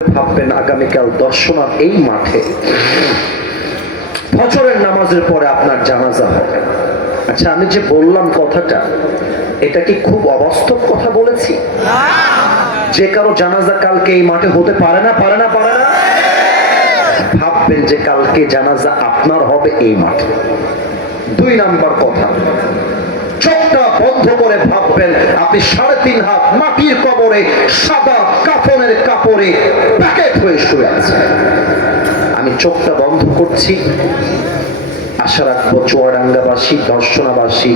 ভাববেন আগামীকাল দর্শনার এই মাঠে ফজরের নামাজের পরে আপনার জানাজা হবে। আচ্ছা, আমি যে বললাম কথাটা, এটা কি খুব অবাস্তব কথা বলেছি? যে কারো জানাজা কালকে এই মাঠে হতে পারে না, পারে না, পারে না। ভাববেন যে কালকে জানাজা আপনার হবে এই মাঠে। 2 নাম্বার কথা, চোখটা বন্ধ করে ভাববেন আপনি 3.5 হাত মাটির কবরে সাদা কাফনের কাপড়ে প্যাকেট হয়ে শুয়ে আছেন। আমি চোখটা বন্ধ করছি, আশা রাখবো চুয়াডাঙ্গাবাসী, দর্শনাবাসী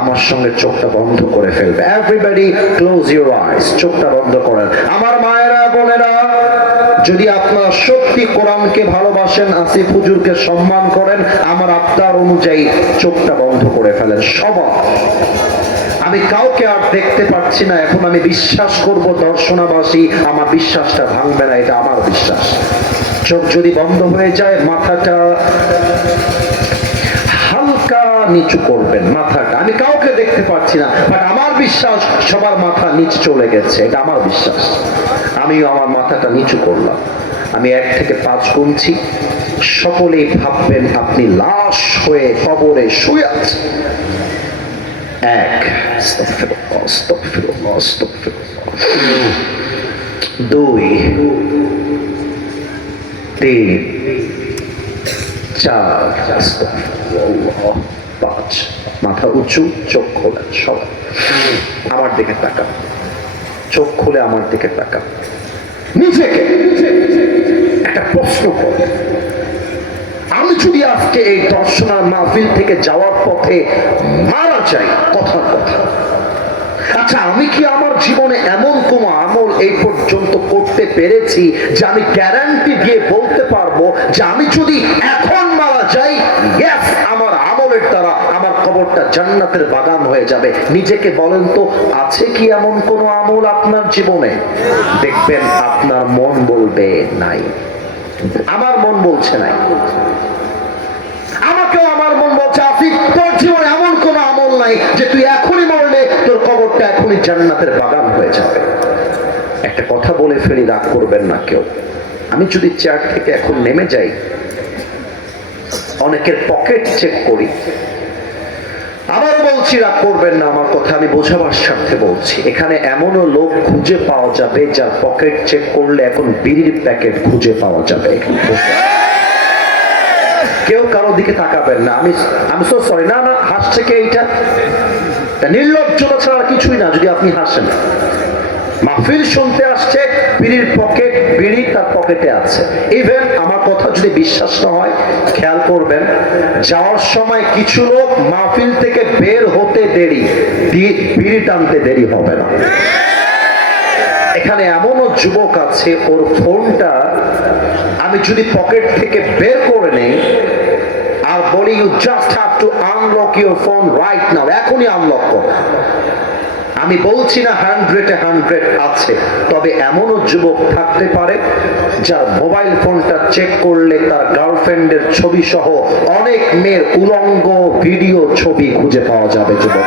আমার সঙ্গে চোখটা বন্ধ করে ফেলবে। এভরিবডি ক্লোজ ইউর আইস, চোখটা বন্ধ করেন। আমার মায়েরা, বোনেরা, যদি আপনারা সত্যি কোরআনকে ভালোবাসেন, আসিফ হুজুরকে সম্মান করেন, আমার আবদার অনুযায়ী চোখটা বন্ধ করে ফেলেন সবাই। আমি কাউকে আর দেখতে পাচ্ছি না। এখন আমি বিশ্বাস করব দর্শনাবাসী আমার বিশ্বাসটা ভাঙবে না, এটা আমার বিশ্বাস। চোখ যদি বন্ধ হয়ে যায়, মাথাটা হালকা নিচু করবেন, মাথাটা। আমি কাউকে দেখতে পাচ্ছি না, বাট আমার বিশ্বাস সবার মাথা নিচু চলে গেছে, এটা আমার বিশ্বাস। আমিও আমার মাথাটা নিচু করলাম। আমি 1 থেকে 5 গুনছি। সকলেই ভাববেন আপনি লাশ হয়ে কবরে শুয়ে আছেন। 1, 2, 3, 4, 5। মাথা উঁচু, চোখ খোলেন সবাই। আমার দিকে তাকান, চোখ খুলে আমার দিকে তাকান। নিজেকে একটা প্রশ্ন করেন, আমি যদি আজকে এই দর্শনার মাহফিল থেকে যাওয়ার পথে মারা যাই, কথার কথা, আচ্ছা আমি কি আমার জীবনে এমন কোন আমল এই পর্যন্ত করতে পেরেছি যে আমি গ্যারান্টি দিয়ে বলতে পারবো যে আমি যদি এখন মারা যাই, ইয়েস, আমার আমলের দ্বারা আমার কবরটা জান্নাতের বাগান হয়ে যাবে? নিজেকে বলেন তো, আছে কি এমন কোন আমল আপনার জীবনে? দেখবেন আপনার মন বলবে নাই, আমার মন বলছে নাই। আমাকেও আমার মন বলছে, আসিফ তোর জীবনে এমন কোন আমল নাই যে তুই এখনই মরলে তোর কবরটা এখনই জান্নাতের বাগান হয়ে যাবে। একটা কথা বলে ফেলি, রাগ করবেন না কেউ। আমি যদি চেয়ার থেকে এখন নেমে যাই, অনেকের পকেট চেক করি। আবার বলছি, রাগ করবেন না, আমার কথা আমি বোঝাবার স্বার্থে বলছি। এখানে এমনও লোক খুঁজে পাওয়া যাবে যার পকেট চেক করলে এখন বিড়ির প্যাকেট খুঁজে পাওয়া যাবে। কেউ কারো দিকে তাকাবেন না। আমি সো সরি। না না, হাসছে কে? এইটা নির্লজ্জতা ছাড়া কিছুই না। যদি আপনি হাসেন, মাহফিল শুনতে আসছে, বিড়ির পকেট, বিড়ি তার পকেটে আছে। ইভেন আমার কথা যদি বিশ্বাস না হয়, খেয়াল করবেন, যাওয়ার সময় কিছু লোক মাহফিল থেকে বের হতে দেরি, বিড়ি টানতে দেরি হবে না। এখানে এমনও যুবক আছে, ওর ফোনটা আমি যদি পকেট থেকে বের করে নেই আর বলি you just have to unlock your phone right now, এখনই আনলক করো। আমি বলছি না 100-এ 100 আছে, তবে এমনও যুবক থাকতে পারে যার মোবাইল ফোনটা চেক করলে তার গার্লফ্রেন্ডের ছবি সহ অনেক মেয়ের উলঙ্গ ভিডিও ছবি খুঁজে পাওয়া যাবে। যুবক,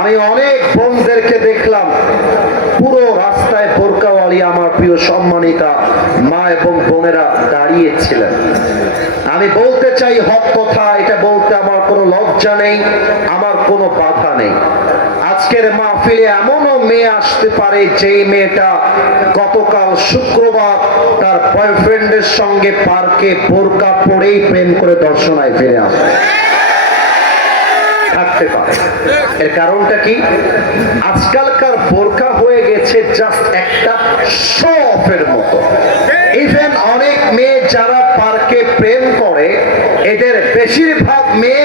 আমি অনেক বোনদেরকে দেখলাম পুরো রাস্তায় বোরকাওয়ালি আমার প্রিয় সম্মানিতা মা এবং বোনেরা দাঁড়িয়েছিলেন। আমি বলতে চাই হক কথা, এটা বলতে আমার কোনো লজ্জা নেই, আমার কোনো বাধা নেই। আজকের মাহফিলে এমনও মেয়ে আসতে পারে যেই মেয়েটা গতকাল শুক্রবার তার বয়ফ্রেন্ডের সঙ্গে পার্কে বোরকা পরেই প্রেম করে দর্শনায় ফিরে আসে, থাকতে পারে। এর কারণটা কি? আজকালকার বোরকা হয়ে গেছে জাস্ট একটা শো অফের মতো। ইভেন অনেক মেয়ে যারা পার্কে প্রেম করে, এদের বেশিরভাগ মেয়ে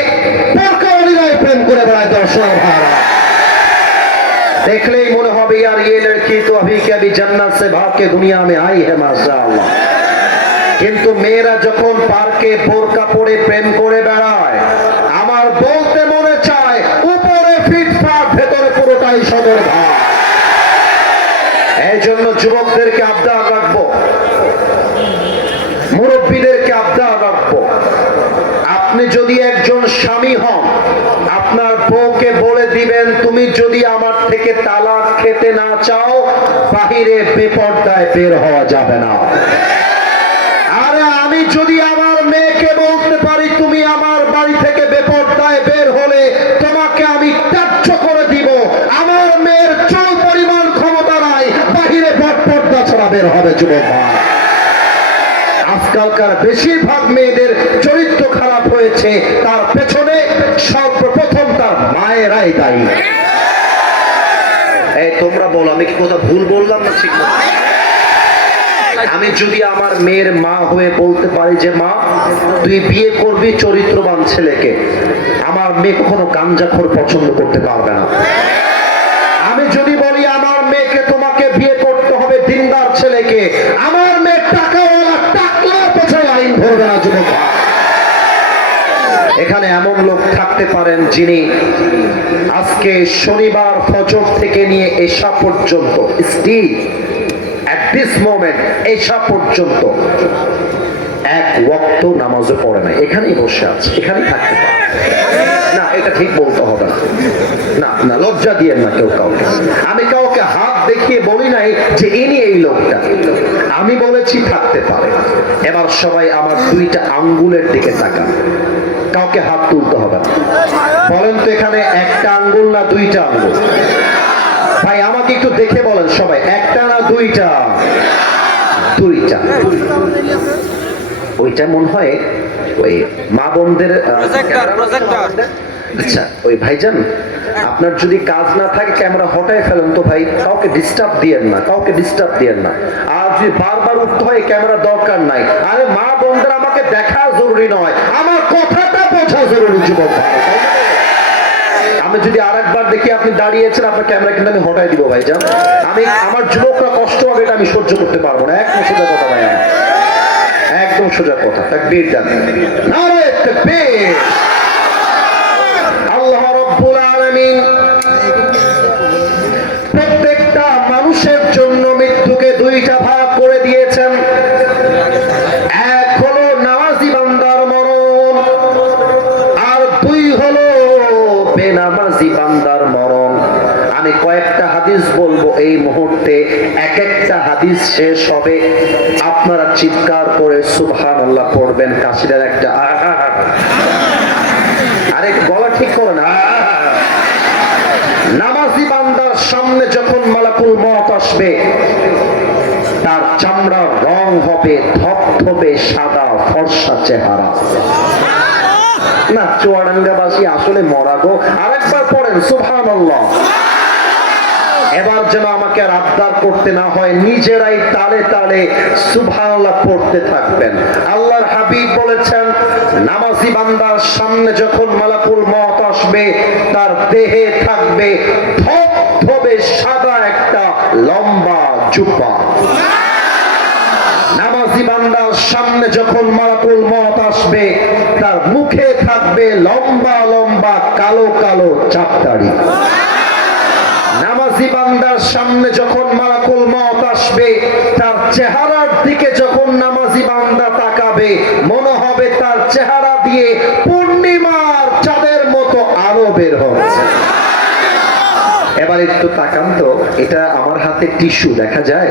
বোরকাওয়ালিরাই প্রেম করে বেড়ায়। দর্শক ভাড়া দেখলেই মনে হবে यार ये लड़की तो अभी के अभी जन्नत से भाग के दुनिया में आई है माशाअल्लाह। কিন্তু মেয়েরা যখন পার্কে বোরকা পরে প্রেম করে বেড়ায়, আমার বলতে মনে চায় উপরে ফিটফাট, ভেতরে পুরোটাই সদর ভাব। এই জন্য যুবকদেরকে আবদার রাখবো, মুরব্বীদেরকে আবদার রাখবো, আপনি যদি একজন স্বামী হন, আপনার বউকে বলে দিবেন, তুমি যদি আমার থেকে তালাক খেতে না চাও, বাহিরে বেপরদায় বের হওয়া যাবে না। আরে আমি যদি আমার মেয়েকে বলতে পারি তুমি আমার বাড়ি থেকে বেপরদায় বের হলে তোমাকে আমি ত্যায্য করে দিব, আমার মেয়ের চুল পরিমাণ ক্ষমতা নাই বাহিরে বেপরদা ছাড়া বের হবে। যুবক আজকালকার বেশিরভাগ মেয়েদের চরিত্র খারাপ হয়েছে, তার পেছনে সর্বপ্রথম তার মায়েরাই দায়ী। এই তোমরা বলো আমি কি কথা ভুল বললাম না ঠিক না? আমি যদি আমার মেয়ের মা হয়ে বলতে পারি যে মা তুই বিয়ে করবি চরিত্রবান ছেলেকে, আমার মেয়ে কখনো গাঞ্জাখোর পছন্দ করতে পারবে না। আমি যদি বলি আমার মেয়েকে তোমাকে বিয়ে করতে হবে দিনদার ছেলেকে, আমার মেয়ে টাকাওয়ালা টাকলার পেছনে আইন ধরবে না। যুবক এখানে এমন লোক থাকতে পারেন যিনি আজকে শনিবার ফজর থেকে নিয়ে এশা পর্যন্ত স্টিল at this moment এশা পর্যন্ত এক ওয়াক্ত নামাজও পড়ে না, এখানেই বসে আছে, এখানেই থাকতে পারে না। এটা ঠিক বলতে হবে না, না লজ্জা দিয়েন না কেউ কাউকে। আমি কাউকে হাত দেখিয়ে বলি নাই যে ইনি এই লোকটা, আমি বলেছি থাকতে পারে। এবার সবাই আমার দুইটা আঙ্গুলের দিকে তাকান, কাউকে হাত তুলতে হবে না। বলেন তো এখানে একটা আঙ্গুল না দুইটা আঙ্গুল? ভাই আমাকে একটু দেখে বলেন সবাই, একটা না দুইটা? দুইটা। ওইটা মনে হয় ওই মা বোনদের। আচ্ছা ওই ভাইজান আপনার যদি কাজ না থাকে ক্যামেরা হটায় ফেলেন তো ভাই, কাউকে ডিস্টার্ব দিয়েন না, কাউকে ডিস্টার্ব দিয়েন না। আর যদি বারবার উঠতে হয় ক্যামেরা দরকার নাই। আরে মা বোনদের আমাকে দেখা জরুরি নয়, আমার কথাটা বোঝা জরুরি। যুবক আমি যদি আরেকবার দেখি আপনি দাঁড়িয়েছেন আপনার ক্যামেরা কিন্তু আমি হটাই দিব ভাইজান। আমি আমার যুবকরা কষ্ট হবে এটা আমি সহ্য করতে পারবো না। একদম সোজা কথা ভাই, একদম সোজা কথা। তাকবীর দেন, নারে তাকবীর। আল্লাহ রাব্বুল আলামিন প্রত্যেকটা মানুষের জন্য মৃত্যুকে দুইটা ভাগ করে দিয়েছেন। এক হলো নামাজি বান্দার মরণ, আর দুই হলো বেনামাজি বান্দার মরণ। আমি কয়েকটা হাদিস বলবো এই মুহূর্তে, এক একটা হাদিস শেষ হবে আপনারা চিৎকার করে সুবহানাল্লাহ পড়বেন। কাশিদার একটা আরে গলা ঠিক করে না। নামাজি বান্দার সামনে যখন মালাকুল মওত আসবে তার চামড়ার রং হবে ধবধবে সাদা ফর্সা চেহারা। না চুয়াডাঙ্গাবাসী আসলে মরা গো, আরেকবার পড়েন সুবহানাল্লাহ। এবার যেন আমাকে আর আবদার করতে না হয়, নিজেরাই তালে তালে সুবহানাল্লাহ পড়তে থাকবেন। আল্লাহর হাবিব বলেছেন নামাজি বান্দার সামনে যখন মালাকুল মওত আসবে তার দেহে থাকবে ধবধবে সাদা একটা লম্বা জুব্বা। নামাজি বান্দার সামনে যখন মালাকুল মওত আসবে তার মুখে থাকবে লম্বা লম্বা কালো কালো চাপদাড়ি। নামাজি বান্দার সামনে যখন মালাকুল মওত আসবে তার চেহারার দিকে যখন নামাজি বান্দা তাকাবে মনে হবে তার চেহারা দিয়ে পূর্ণিমার চাঁদের মতো আলো বের হচ্ছে। এবার একটু তাকান তো, এটা আমার হাতে টিস্যু দেখা যায়?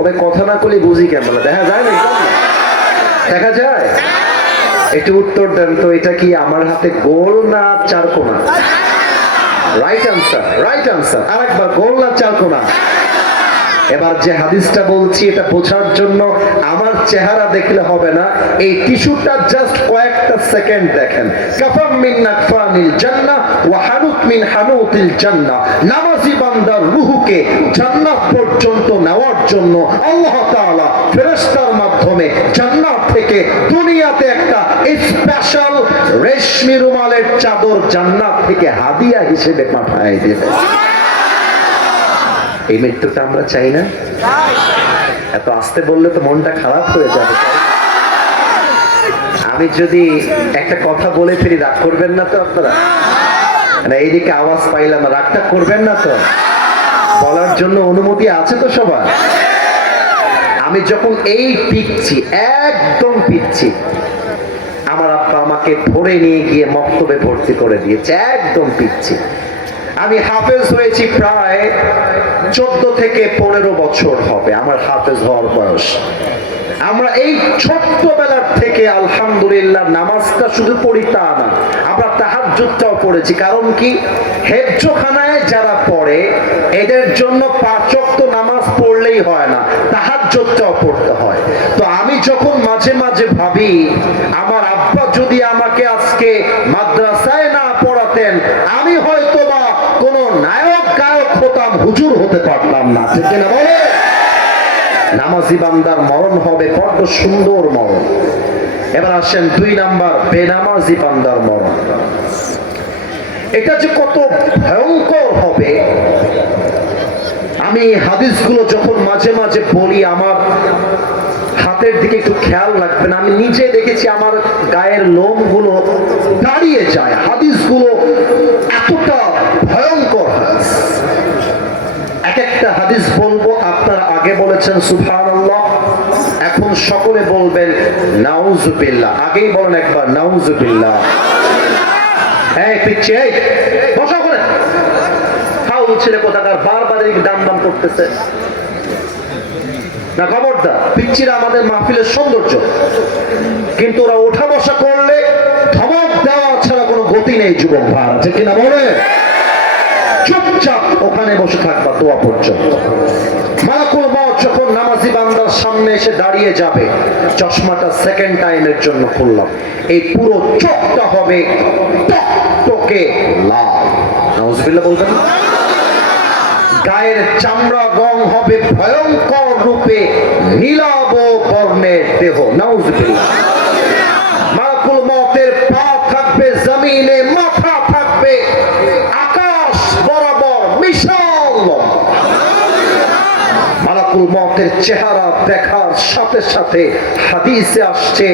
ওই কথা না করলে বুঝি কেমন দেখা যায় না? দেখা যায়? একটু উত্তর দেন তো, এটা কি আমার হাতে গোল না চারকোনা? Right answer, right answer. আরেকবার, গোল না চারকোনা? এবার যে হাদিসটা বলছি এটা বোঝার জন্য আমার চেহারা দেখলে হবে না, এই টিস্যুটা জাস্ট কয়েকটা সেকেন্ড দেখেন। কাফাম মিন নাকফানিল জান্নাহ ওয়া হানুত মিন হানুতিল জান্নাহ। নামাজি বান্দার রূহকে জান্নাত পর্যন্ত নেওয়ার জন্য আল্লাহ তাআলা ফেরেশতার মাধ্যমে জান্নাত থেকে দুনিয়াতে একটা স্পেশাল রেশমি রুমালের চাদর জান্নাত থেকে হাদিয়া হিসেবে পাঠায় দেবে। এই মৃত্যুটা আমরা চাই না? এত আস্তে বললে তো মনটা খারাপ হয়ে যাবে। আমি যদি একটা কথা বলে ফেলি রাগ করবেন না তো আপনারা? এইদিকে আওয়াজ পাইলাম, রাগটা করবেন না তো? বলার জন্য অনুমতি আছে তো সবার? আমি যখন এই পিচ্ছি, একদম পিচ্ছি, আমার আব্বা আমাকে ধরে নিয়ে গিয়ে মক্তবে ভর্তি করে দিয়েছে, একদম পিচ্ছি। আমি হাফেজ হয়েছি প্রায় 14 থেকে 15 বছর হবে আমার হাফেজ হওয়ার বয়স। আমরা এই ছোট্টবেলার থেকে আলহামদুলিল্লাহ নামাজটা শুধু পড়ি তা না, আমরা তাহাজ্জুদটাও পড়েছি। কারণ কি, হেফজোখানায় যারা পড়ে এদের জন্য 5 ওয়াক্ত নামাজ পড়লেই হয় না, তাহাজ্জুদটাও পড়তে হয়। তো আমি যখন মাঝে মাঝে ভাবি আমার আব্বা যদি আমাকে আজকে মাদ্রাসায় না পড়াতেন, আমি হয়তো বা কোনো নায়ক গায়ক হতাম, হুজুর হতে পারতাম না। ঠিক না বলে? নামাজি বান্দার মরণ হবে বড্ড সুন্দর মরণ। এবার আসেন 2 নাম্বার, বেনামাজি বান্দার মরণ। এটা যে কত ভয়ঙ্কর হবে, আমি হাদিসগুলো যখন মাঝে মাঝে বলি আমার হাতের দিকে একটু খেয়াল রাখবেন। আমি নিজে দেখেছি আমার গায়ের লোমগুলো দাঁড়িয়ে যায়, হাদিসগুলো এতটা ভয়ঙ্কর হাদিস। একটা হাদিস বলবো, আপনারা আগে বলেছেন সুবহানাল্লাহ, এখন সকলে বলবেন নাউজুবিল্লাহ। আগেই বলেন একবার নাউজুবিল্লাহ। এই পিচ্ছি, এই বসা করে ফাউল ছেলে কোথাকার, বারবার এই দাম দাম করতেছে না। খবরদার, পিচ্ছিরা আমাদের মাহফিলের সৌন্দর্য, কিন্তু ওরা ওঠা বসা করলে ধমক দেওয়া ছাড়া কোনো গতি নেই। যুবক ভাই আছে কিনা বলে? চুপচাপ ওখানে বসে থাকবা দোয়া পর্যন্ত। মালাকুল মউত যখন নামাজি বান্দার সামনে এসে দাঁড়িয়ে যাবে, চশমাটা সেকেন্ড টাইমের জন্য খুললাম, এই পুরো চোখটা হবে টকটকে লাল। নাউজুবিল্লাহ বলবেন না? গায়ের চামড়া রং হবে ভয়ঙ্কর রূপে নীলাভ বর্ণের দেহ। নাউজুবিল্লাহ। মালাকুল মউতের পা থাকবে জমিনে, মাথা থাকবে আকাশ বরাবর বিশাল। মালাকুল মউতের চেহারা দেখার সাথে সাথে হাদিসে আসছে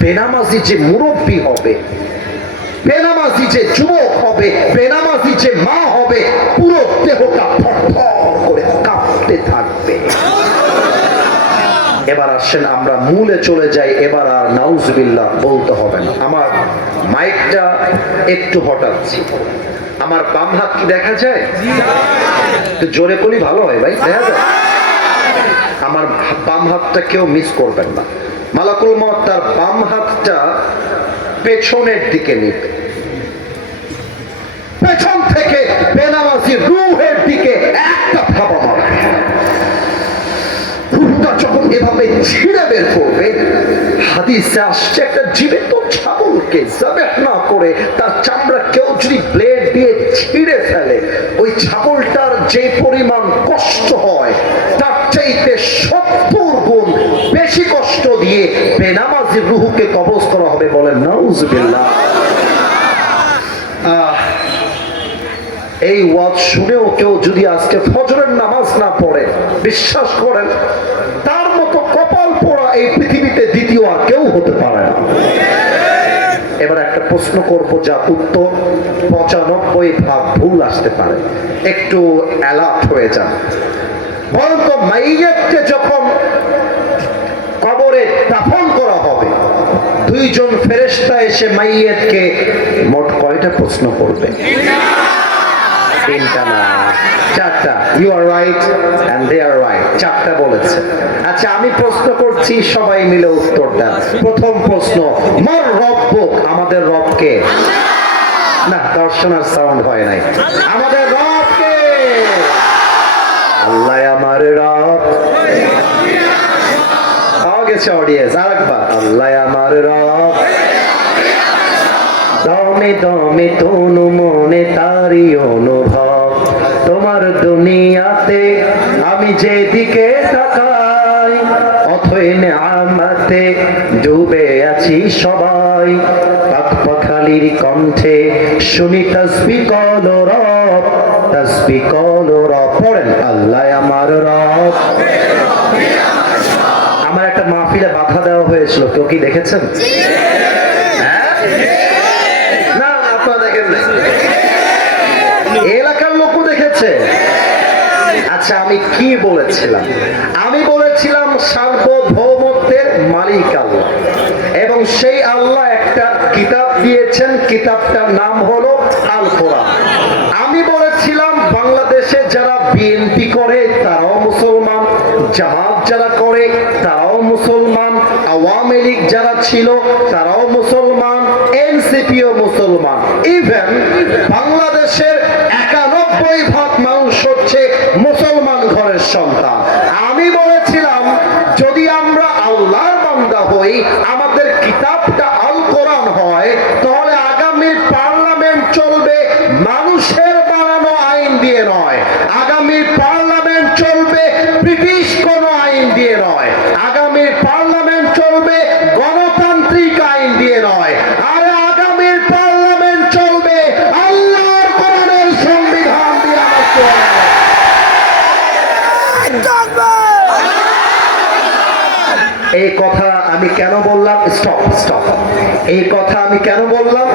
বেনামাজি যে মুরব্বী হবে, বেনামাজি যে যুবক হবে, বেনামাজি যে মা হবে, পুরো দেহটা থরথর করে কাঁপতে থাকবে। এবার আসেন আমরা মূলে চলে যাই। এবার আর নাউজুবিল্লাহ বলতে হবে না। আমার মাইকটা একটু হটাচ্ছি। আমার বাম হাত কি দেখা যায়? একটু জোরে বলি ভালো হয় ভাই, দেখা যায়? আমার বাম হাতটা কেউ মিস করবেন না। মালাকুল মউত তার বাম হাতটা পেছনের দিকে নিবে, পেছন থেকে বেনামাজি রূহের দিকে একটা থাবা মারবে। রূহটা যখন এভাবে ছিঁড়ে বের করবে, হাদিসে আসছে একটা জীবিত ছাগলকে যাবেহ না করে তার চামড়া কেউ যদি ব্লেড দিয়ে ছিঁড়ে ফেলে, ওই ছাগলটার যে পরিমাণ কষ্ট হয় তার চাইতে 70 গুণ বেশি কষ্ট দিয়ে বেনামাজির রূহকে কবজ করা হবে। বলেন নাউজুবিল্লাহ। এই ওয়াজ শুনেও কেউ যদি আজকে ফজরের নামাজ না পড়ে, বিশ্বাস করেন তার মতো কপাল পোড়া এই পৃথিবীতে দ্বিতীয় আর কেউ হতে পারে না। এবার একটা প্রশ্ন করবো, যা উত্তর 95% ভুল আসতে পারে, একটু অ্যালার্ট হয়ে যান। বরং তো মাইয়াতকে যখন কবরে দাফন করা হবে, 2 জন ফেরেশতা এসে মাইয়াতকে মোট কয়টা প্রশ্ন করবে? 3টা না 4টা। You are right and they are right, 4টা বলেছে। আচ্ছা, আমি প্রশ্ন করছি, সবাই মিলে উত্তর দেন। প্রথম প্রশ্ন, মার রব্বুক? আমাদের রব কে? না, দর্শনার সাউন্ড হয় নাই। আমাদের রব কে? আল্লাহ আমার রব। পাওয়া গেছে অডিয়েন্স? আরেকবার, আল্লাহ আমার রব। দমে দমে তনু মনে তারি অনুভব, তোমার দুনিয়াতে আমি যেদিকে তাকাই, অথই নেয়ামতে ডুবে আছি সবাই। পাখালির কণ্ঠে শুনি তাসবিহ করো রব, তাসবিহ করো রব। পড়েন, আল্লাহ আমার রব। আমার একটা মাহফিলে বাধা দেওয়া হয়েছিল, কেউ কি দেখেছেন? এলাকার লোকও দেখেছে। আচ্ছা, আমি কি বলেছিলাম? আমি বলেছিলাম সার্বভৌমত্বের মালিক আল্লাহ, এবং সেই আল্লাহ একটা কিতাব দিয়েছেন, কিতাবটার নাম হলো আল কোরআন। আমি বলেছিলাম বাংলাদেশে যারা বিএনপি করে তারাও মুসলমান, জামাত যারা করে তারাও মুসলমান, আওয়ামী লীগ যারা ছিল তারাও মুসলমান, এনসিপিও মুসলমান। ইভেন বাংলাদেশের 91% মানুষ হচ্ছে মুসলমান ঘরের সন্তান। আমি বলেছিলাম যদি আমরা আল্লাহর বান্দা হই, আমাদের কিতাবটা আল কোরআন হয়, তাহলে আগামী পার্লামেন্ট চলবে মানুষের বানানো আইন দিয়ে নয়, আগামী পার্লামেন্ট চলবে ব্রিটিশ কোন আইন দিয়ে নয়, আগামী পার্লামেন্ট চলবে গণতান্ত্রিক আইন দিয়ে নয়, আর আগামী পার্লামেন্ট চলবে আল্লাহর কোরআনের সংবিধান দিয়ে। এই কথা আমি কেন বললাম? Stop stop. এই কথা আমি কেন বললাম?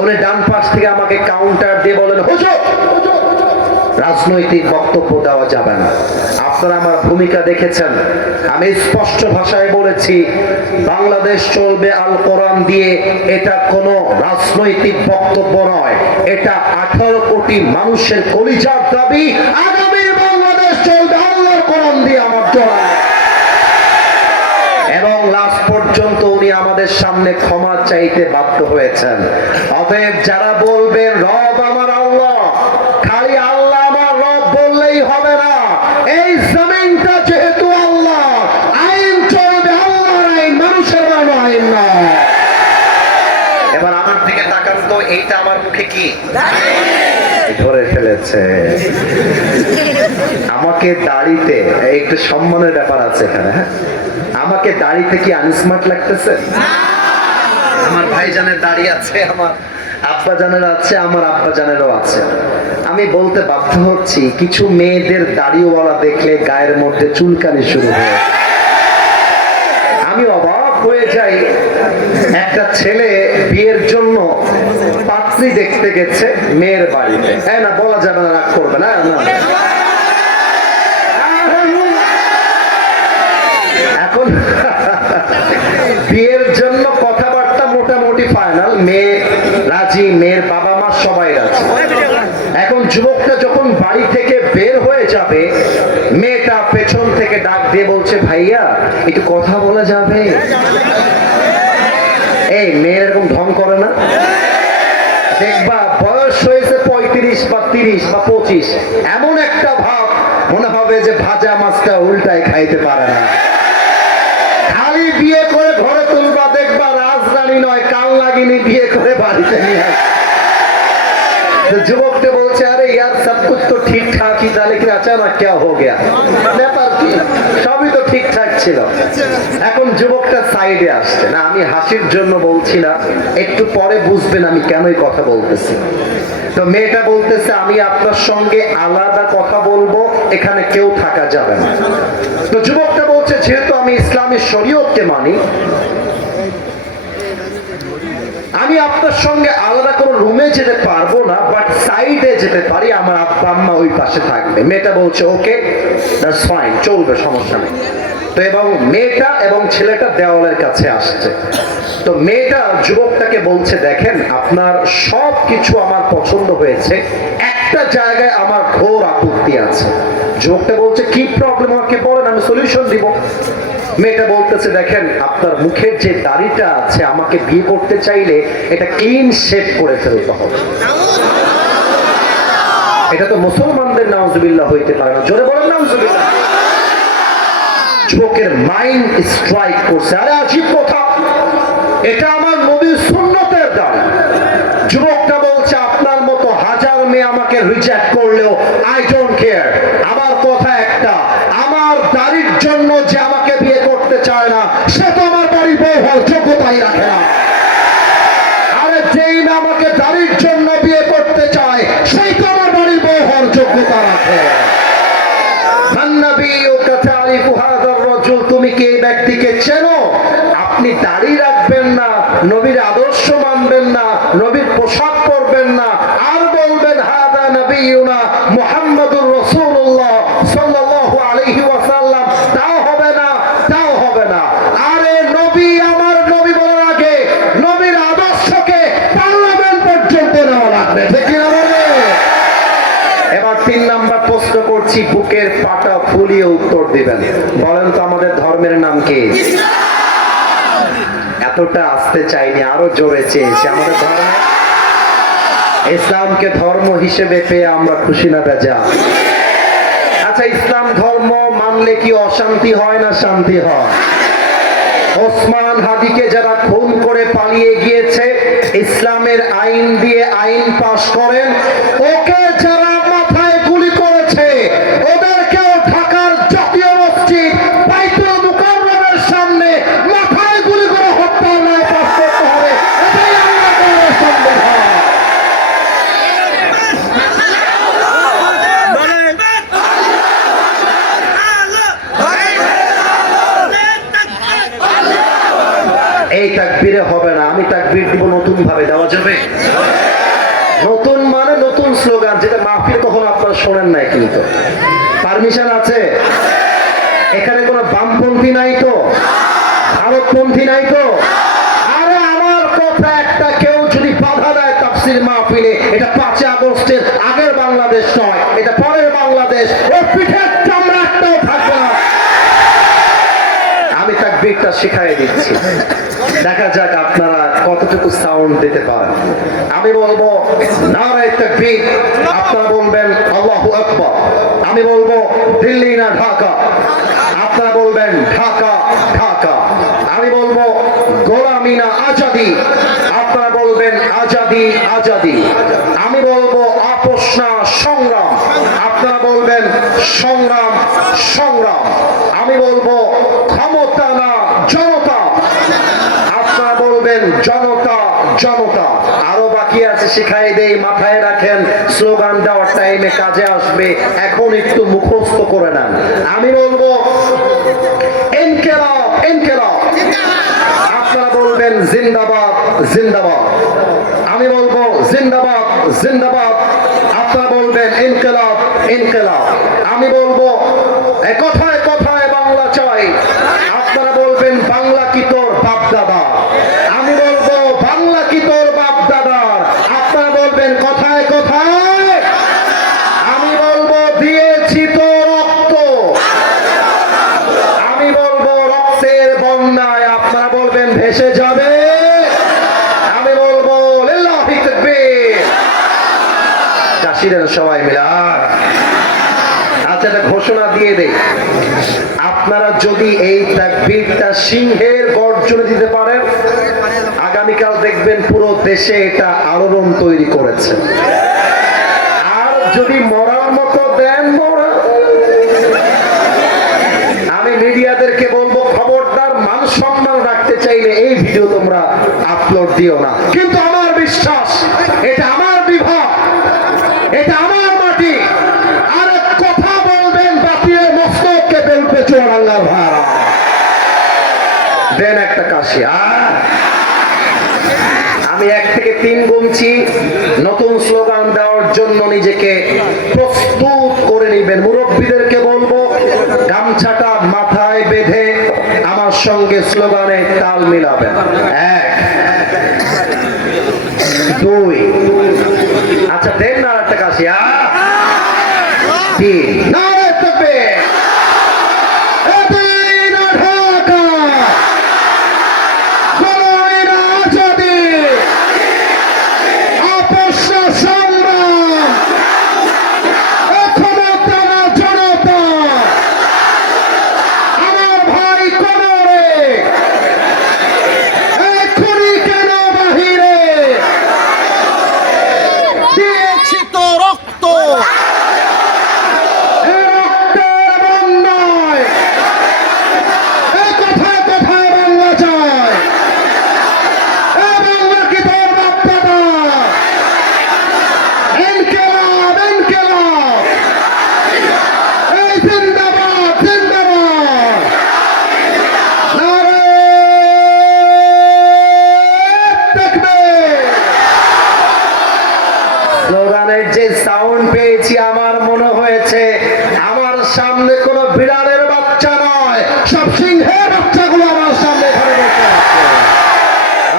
উনি ডান পাশ থেকে আমাকে কাউন্টার দিয়ে বলেন, হুজুর রাজনৈতিক বক্তব্য দেওয়া যাবে না। আপনারা আমার ভূমিকা দেখেছেন, আমি স্পষ্ট ভাষায় বলেছি বাংলাদেশ চলবে আল কোরআন দিয়ে। এটা কোনো রাজনৈতিক বক্তব্য নয়, এটা 18 কোটি মানুষের কলিজার দাবি। আগামী বাংলাদেশ চলবে আল্লাহর কোরআন দিয়ে। আমার জোড়া এবং লাস্ট পর্যন্ত উনি আমাদের সামনে ক্ষমা চাইতে বাধ্য হয়েছেন। অতএব যারা বলবে রব আমার আল্লাহ, খালি আল্লাহ আমার রব বললেই হবে না। এই জমিনটা যেহেতু আল্লাহ, আইন চলবে আল্লাহর আইন, মানুষের বানানো আইন না। এবার আমার দিকে তাকান তো, এইটা আমার মুখে কি ধরে ফেলেছে? আমাকে দাড়িতে একটু সম্মানের ব্যাপার আছে এখানে। হ্যাঁ, আমাকে দাড়িতে কি আনস্মার্ট লাগতেছে? আমার ভাইজানের দাড়ি আছে, আমার আব্বা জানের আছে, আমার আব্বা জানেরও আছে। আমি বলতে বাধ্য হচ্ছি, কিছু মেয়েদের দাড়িওয়ালা দেখলে গায়ের মধ্যে চুলকানি শুরু হয়। আমি অবাক হয়ে যাই, একটা ছেলে বিয়ের জন্য পাত্রী দেখতে গেছে মেয়ের বাড়িতে। হ্যাঁ না, বলা যাবে না, রাগ করবে না। এখন বিয়ের জন্য কথাবার্তা মোটামুটি ফাইনাল, মেয়ে রাজি, মেয়ের বাবা মা সবাই রাজি। এখন যুবকটা যখন বাড়ি থেকে বের হয়ে যাবে, মেয়েটা পেছন থেকে ডাক দিয়ে বলছে, ভাইয়া একটু কথা বলা যাবে? এই মেয়ে এরকম ঢং করে না? দেখবা বয়স হয়েছে 35 বা 30 বা 25, এমন একটা ভাব মনে হবে যে ভাজা মাছটা উল্টায় খাইতে পারে না। খালি বিয়ে করে ঘরে তুলবা, দেখবা রাজরানী নয় কাল লাগিনি বিয়ে করে বাড়িতে নিয়ে আসে। যুবকটা বলছে, আরে ইয়ার সব কুছ তো ঠিকঠাক ही था, लेकिन अचानक क्या हो गया? ব্যাপার কি? সবই তো ঠিকঠাক ছিল। এখন যুবকটা সাইডে আসছে না, আমি হাসির জন্য বলছি না, একটু পরে বুঝবেন আমি কেনই কথা বলতেছি। তো মেয়েটা বলতেছে, আমি আপনার সঙ্গে আলাদা কথা বলবো, এখানে কেউ থাকা যাবে না। তো যুবকটা বলছে, যেহেতু আমি ইসলামী শরীয়তকে মানি, আমি আপনার সঙ্গে আলাদা কোনো রুমে যেতে পারবো না, বাট সাইডে যেতে পারি, আমার আব্বা আম্মা ওই পাশে থাকবে। মেয়েটা বলছে ওকে, দ্যাটস ফাইন, চলবে, সমস্যা নেই। তো এবং মেয়েটা এবং ছেলেটা দেওয়ালের কাছে আসছে। তো মেয়েটা যুবকটাকে বলছে, দেখেন আপনার সব কিছু আমার পছন্দ হয়েছে, একটা জায়গায় আমার ঘোর আপত্তি আছে। যুবকটা বলছে, কি প্রবলেম আমাকে বলেন, আমি সলিউশন দিব। মেয়েটা বলতেছে, দেখেন আপনার মুখের যে দাড়িটা আছে, আমাকে বিয়ে করতে চাইলে এটা ক্লিন শেভ করে ফেলতে হবে। এটা তো মুসলমানদের নাউজুবিল্লাহ হইতে পারে না, জোরে বলেন নাউজুবিল্লাহ। যুবকের মাইন্ড স্ট্রাইক করছে, আরে আজীব কথা, এটা আমার নবীর সুন্নতের দাড়ি। যুবকটা বলছে, আপনার মতো হাজার মেয়ে আমাকে রিজেক্ট করলেও আই ডোন্ট কেয়ার। আমার কথা একটা, আমার দাড়ির জন্য যে আমাকে বিয়ে করতে চায় না, সে তো আমার বাড়ির বউ হওয়ার যোগ্যতাই রাখে না। আরে যেই না আমাকে দাড়ির জন্য বিয়ে করতে চায়, সেই তো আমার বাড়ির বউ হওয়ার যোগ্যতা রাখে। তুমি কি এই ব্যক্তিকে চেনো? আপনি দাড়ি রাখবেন না, নবীর আদর্শ মানবেন না, নবীর পোশাক পরবেন না, আর বলবেন হাদা নবিয়ুনা মুহাম্মাদুর রাসূলুল্লাহ সাল্লাল্লাহু আলাইহি ওয়াসাল্লাম, তাও হবে না, তাও হবে না। আরে নবী আমার নবী বলার আগে নবীর আদর্শ বলছি, বুকের পাটা ফুলিয়ে উত্তর দিবেন। বলেন তো আমাদের ধর্মের নাম কি? এতটা আসতে চাইনি, আরো জোরে চেয়েছি। আমাদের ধর্ম, ইসলামকে ধর্ম হিসেবে পেয়ে আমরা খুশি না বেজা? আচ্ছা, ইসলাম ধর্ম মানলে কি অশান্তি হয় না শান্তি হয়? ওসমান হাদিকে যারা খুন করে পালিয়ে গিয়েছে, ইসলামের আইন দিয়ে আইন পাশ করেন, ওকে যারা মাথায় গুলি করেছে ওদেরকেও ঢাকার জাতীয় মসজিদ বাইতুল মুকাররমের সামনে মাথায় গুলি করে হত্যা নয় পাশ করতে হবে। এটাই আমরা করে সম্ভব হয়। এই তাকবীরে হবে না, আমি তাকবীর দিব নতুন ভাবে। দেওয়া যাবে? নতুন মানে নতুন স্লোগান, যেটা মাহফিল কখনো আপনারা শোনেন নাই। কিন্তু পারমিশন আছে? এখানে কোনো বামপন্থী নাই তো? ভারতপন্থী নাই তো? আরে আমার কথা একটা, কেউ যদি বাধা দেয় তাফসীর মাহফিলে, এটা 5 আগস্টের আগের বাংলাদেশ নয়, এটা পরের বাংলাদেশ। ওর পিঠের চামড়া একটাও থাকবে না। আমি তাকবীরটা শিখাই দিচ্ছি, দেখা যাক আপনারা কতটুকু সাউন্ড দিতে পারেন। আমি বলবো নারায়ে তাকবীর, আপনারা বলবেন আল্লাহু আকবার। আমি বলবো দিল্লি না ঢাকা, আপনারা বলবেন ঢাকা ঢাকা। আমি বলবো গোলামি না আজাদি, আপনারা বলবেন আজাদি আজাদি। আমি বলবো আপোষ না সংগ্রাম, আপনারা বলবেন সংগ্রাম সংগ্রাম। আমি বলবো ক্ষমতা না জনতা, আপনারা বলবেন জনতা জনতা। আরো বাকি আছে, শিখাই দেই, মাথায় রাখেন, স্লোগান দেওয়ার টাইমে কাজে আসবে, এখন একটু মুখস্থ করে নেন। আমি বলবো ইনকিলাব ইনকিলাব, আপনারা বলবেন জিন্দাবাদ জিন্দাবাদ। আমি বলবো জিন্দাবাদ জিন্দাবাদ, আপনারা বলবেন ইনকিলাব ইনকিলাব। আমি বলবো কথায় কথায় বাংলা চাই, আপনারা বলবেন বাংলা কি তোর বাপ দাদা। আমি বলবো বাংলা কি তোর বাপ দাদার, আপনারা বলবেন কথায় কথায়। আমি বলবো দিয়েছি তো রক্ত, আমি বলবো রক্তের বন্যায়, আপনারা বলবেন ভেসে যাবে। আমি বলবো লিল্লাহি তাকবীর। চাষিরা সবাই মিলে আচ্ছা, একটা ঘোষণা দিয়ে দেই, আপনারা যদি এই তাকবীরটা সিংহের গর্জনে দিতে পারেন, আগামীকাল দেখবেন পুরো দেশে এটা আলোড়ন তৈরি করেছে। আর যদি মরার মতো দেন মরা, আমি মিডিয়াদেরকে বলবো খবরদার, মান সম্মান রাখতে চাইলে এই ভিডিও তোমরা আপলোড দিও না। কিন্তু আমার বিশ্বাস, এটা আমার বিভাগ, এটা আমার মাটি। আর কথা বলবেন বাতিলের মস্তককে বেলপে চোরাঙ্গার ভাড়া দেন একটা কাশি। আমি 1 থেকে 3 গুনছি, নতুন স্লোগান দেওয়ার জন্য নিজেকে প্রস্তুত করে নেবেন। মুরব্বীদেরকে বলবো গামছাটা মাথায় বেঁধে আমার সঙ্গে স্লোগানে তাল মিলাবেন। 1 2, আচ্ছা দেন না একটা কাশি। 3, নারায়ে তাকবীর। স্লোগানের যে সাউন্ড পেয়েছি, আমার মনে হয়েছে আমার সামনে কোনো বিড়ালের বাচ্চা নয়, সব সিংহের বাচ্চাগুলো আমার সামনে ঘরে বসে আছে।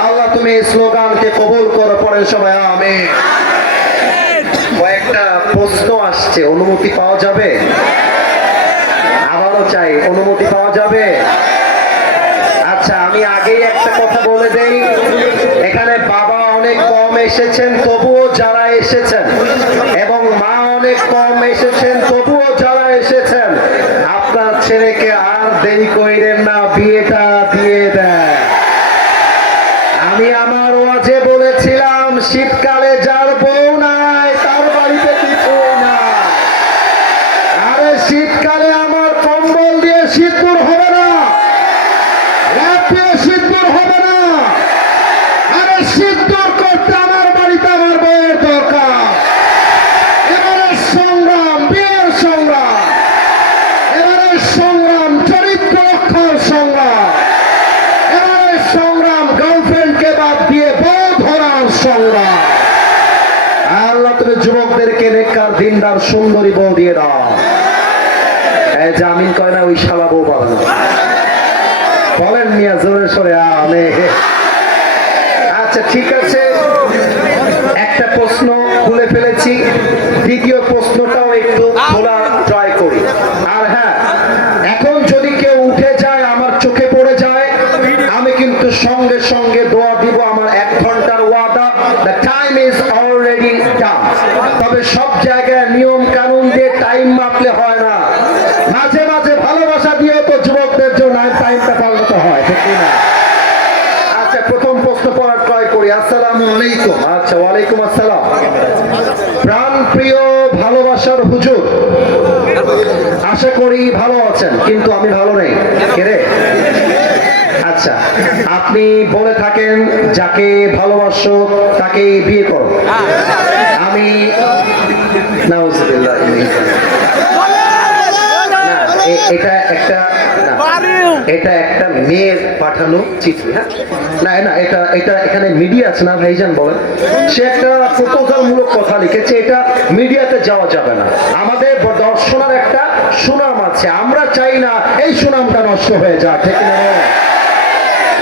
আল্লাহ তুমি এই স্লোগানকে কবুল করো, পড়েন সবাই আমিন। একটা প্রশ্ন আসছে, অনুমতি পাওয়া যাবে? আবারও চাই, অনুমতি পাওয়া যাবে? আচ্ছা, আমি আগেই একটা কথা বলে দেই, এখানে বাবা অনেক কম এসেছেন, তবুও যারা এসেছেন, এবং মা অনেক কম এসেছেন, তবুও যারা এসেছেন, আপনার ছেলেকে আর দেরি কইরেন না, বিয়েটা দিয়ে দেন। আমি আমার ওয়াজে বলেছিলাম, শীতকালে যার বউ নাই তার বাড়িতে কিছু না। আরে শীতকালে আমার কম্বল দিয়ে শীত দূর হবে না, রাত দিয়ে শীত দূর হবে না। আরে শীত দূর করতে আমার বাড়িতে আমার বউয়ের দরকার। এবারে সংগ্রাম, বিয়ের সংগ্রাম, এবারে সংগ্রাম চরিত্র রক্ষার সংগ্রাম, এবারে সংগ্রাম গার্লফ্রেন্ডকে বাদ দিয়ে বউ ধরার সংগ্রাম। আল্লাহ তুমি যুবকদেরকে নেককার দিনদার সুন্দরী বউ দিয়ে দাও। এই যে আমিন কয় না, ওই শালা বউ পাবে না। বলেন মিয়া জোরে সরে আমি। আচ্ছা ঠিক আছে, একটা প্রশ্ন খুলে ফেলেছি, দ্বিতীয় প্রশ্নটাও একটু খোলা ট্রাই করি। আর হ্যাঁ, এখন যদি কেউ উঠে যায়, আমার চোখে পড়ে যায়, আমি কিন্তু সঙ্গে সঙ্গে দোয়া দিব। আমার 1 ঘন্টার ওয়াদা, the time is already done. তবে সব জায়গায় নিয়ম কানুন দিয়ে টাইম মাপলে হয় না, মাঝে মাঝে ভালোবাসা দিয়ে তো যুবকদের জন্য টাইমটা পাল্টাতে হয়, ঠিক না? আচ্ছা, প্রথম প্রশ্ন পড়ার ট্রাই করি। আসসালামু আলাইকুম। আচ্ছা, ওয়ালাইকুম আসসালাম। প্রাণ প্রিয় ভালোবাসার হুজুর, আশা করি ভালো আছেন, কিন্তু আমি ভালো নেই। কে রে? আচ্ছা, আপনি বলে থাকেন যাকে ভালোবাসো তাকে বিয়ে করো। আমি নাউজুবিল্লাহ, এটা একটা এটা একটা মেয়ের পাঠানো চিঠি। হ্যাঁ, না না, এটা এটা এখানে মিডিয়া আছে না ভাইজান, বলেন। সে একটা প্রপোজাল মূলক কথা লিখেছে, এটা মিডিয়াতে যাওয়া যাবে না। আমাদের দর্শনের একটা সুনাম আছে, আমরা চাই না এই সুনামটা নষ্ট হয়ে যাক, ঠিক না?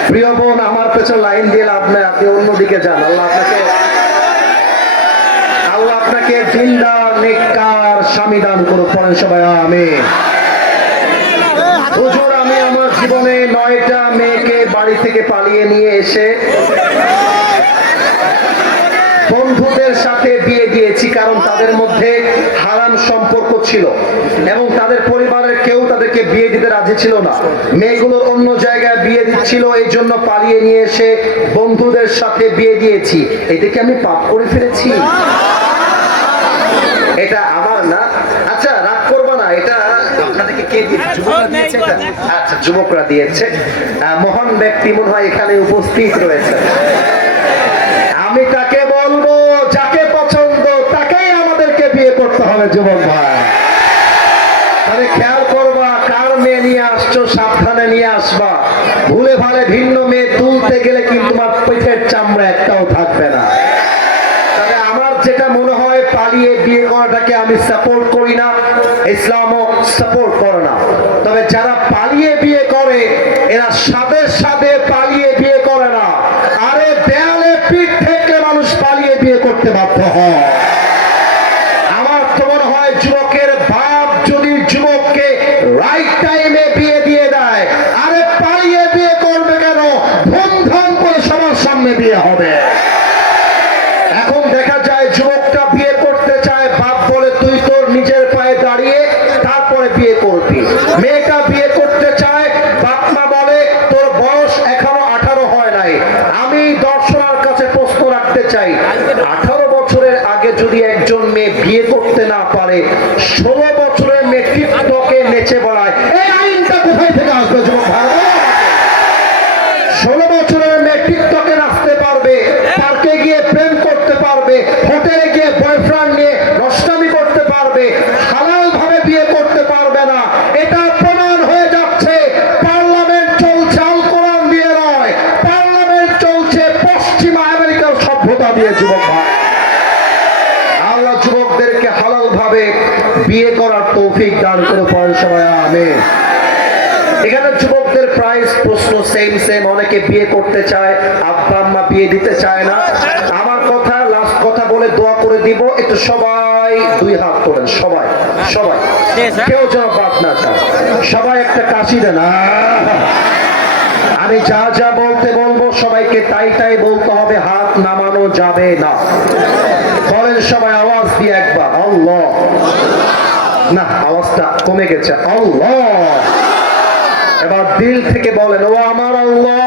প্রিয় বোন, আমার পেছনে লাইন দিয়ে লাভ নাই, আপনি অন্যদিকে যান। আল্লাহ আপনাকে দিনদার নেককার স্বামী দান করুক। পড়েন সবাই আমিন। হুজুর, আমি আমার জীবনে 9টা মেয়েকে বাড়ি থেকে পালিয়ে নিয়ে এসে বন্ধুদের সাথে বিয়ে দিয়েছি, কারণ তাদের মধ্যে হারাম সম্পর্ক ছিল এবং তাদের পরিবারের কেউ তাদেরকে বিয়ে দিতে রাজি ছিল না। মেয়েগুলোর অন্য জায়গায় বিয়ে দিচ্ছিল, এই জন্য পালিয়ে নিয়ে এসে বন্ধুদের সাথে বিয়ে দিয়েছি। এতে কি আমি পাপ করে ফেলেছি? এটা আমার না। আচ্ছা, রাগ করবো না, এটা আপনাদেরকে কে দিয়েছে? যুবকরা দিয়েছে এটা? আচ্ছা, যুবকরা দিয়েছে। মহান ব্যক্তি মনে হয় এখানে উপস্থিত রয়েছে। আমি তাকে বলবো, যাকে পছন্দ তাকেই আমাদেরকে বিয়ে করতে হবে। যুবক ভাই, তাহলে খেয়াল করবা, কার মেয়ে নিয়ে আসছো সাবধানে নিয়ে আসবা। ভুলে ভালে ভিন্ন মেয়ে তুলতে গেলে কিন্তু তোমার পেটের চামড়া একটাও থাকবে না। তবে আমার যেটা মনে হয়, পালিয়ে বিয়ে করাটাকে আমি সাপোর্ট করি না, ইসলামও সাপোর্ট করে না। তবে যারা পালিয়ে বিয়ে করে, এরা সাথে সাথে পালিয়ে বিয়ে করে না, আরে দেয়ালে পিঠ থেকে মানুষ পালিয়ে বিয়ে করতে বাধ্য হয়। আমার তো মনে হয়, যুবকের বাপ যদি যুবককে রাইট টাইমে বিয়ে দিয়ে দেয়, আরে পালিয়ে বিয়ে করবে কেন? ধুমধাম করে সবার সামনে বিয়ে হবে। এখন দেখা যায় যুবকটা বিয়ে করতে চায়, বাপ বলে তুই তোর নিজের পায়ে দাঁড়িয়ে তারপরে বিয়ে করবি। মেয়েটা বিয়ে করতে চায়, বাপ মা বলে তোর বয়স এখনো 18 হয় নাই। আমি দর্শনার কাছে প্রশ্ন রাখতে চাই, 18 বছরের আগে যদি একজন মেয়ে বিয়ে করতে না পারে, 16 বছরের মেয়ে টিকটকে নেচে বেড়ায়, এই আইনটা কোথায় থেকে আসবে? যুবক ভাই, 16 বছরের মেয়ে টিকটকে নাচতে পারবে, পার্কে গিয়ে প্রেম করতে পারবে, হোটেলে গিয়ে বয়ফ্রেন্ড নিয়ে নষ্টামি করতে পারবে, হালাল ভাবে বিয়ে করতে পারবে না। এটা প্রমাণ হয়ে যাচ্ছে। পার্লামেন্ট চলছে আল কোরআন দিয়ে নয়, পার্লামেন্ট চলছে পশ্চিমা আমেরিকার সভ্যতা দিয়ে। যুবক ভাই, আল্লাহ যুবকদেরকে হালাল ভাবে বিয়ে করার তৌফিক দান করে। পড়েন সবাই আমিন। এখানে যুবকদের প্রায় প্রশ্ন সেম। অনেকে বিয়ে করতে চায়, আব্বা আম্মা বিয়ে দিতে চায় না। আমার কথা, লাস্ট কথা বলে দোয়া করে দিব, একটু সবাই সবাই দুই হাত তোলেন, সবাই সবাই, কেউ যেন বাদ না যায়। সবাই একটা কাশি দেন। আমি যা যা বলতে বলবো সবাইকে তাই তাই বলতে হবে, হাত নামানো যাবে না। বলেন সবাই আওয়াজ দিয়ে একবার আল্লাহ। না, আওয়াজটা কমে গেছে। আল্লাহ। এবার দিল থেকে বলেন ও আমার আল্লাহ।